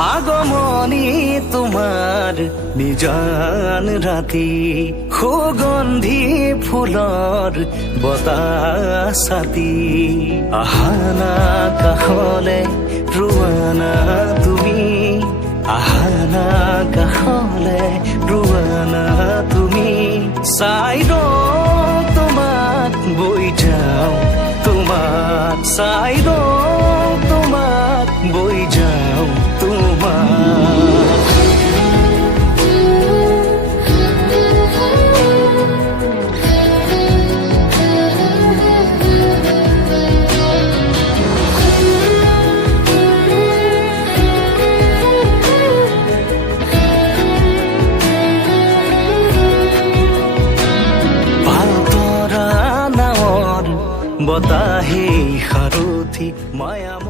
আগমনী তোমাৰ নিজান ৰাতি সুগন্ধি ফুলৰ বতাহ ছাতি আহানা কাষলে ৰোৱানা তুমি আহানা কাষলে ৰোৱানা তুমি চাই ৰওঁ তোমাক বৈ যাওঁ তোমাক চাই ৰওঁ তোমাক বৈ যাওঁ তোমাক বতাহে সাৰথি মায়াম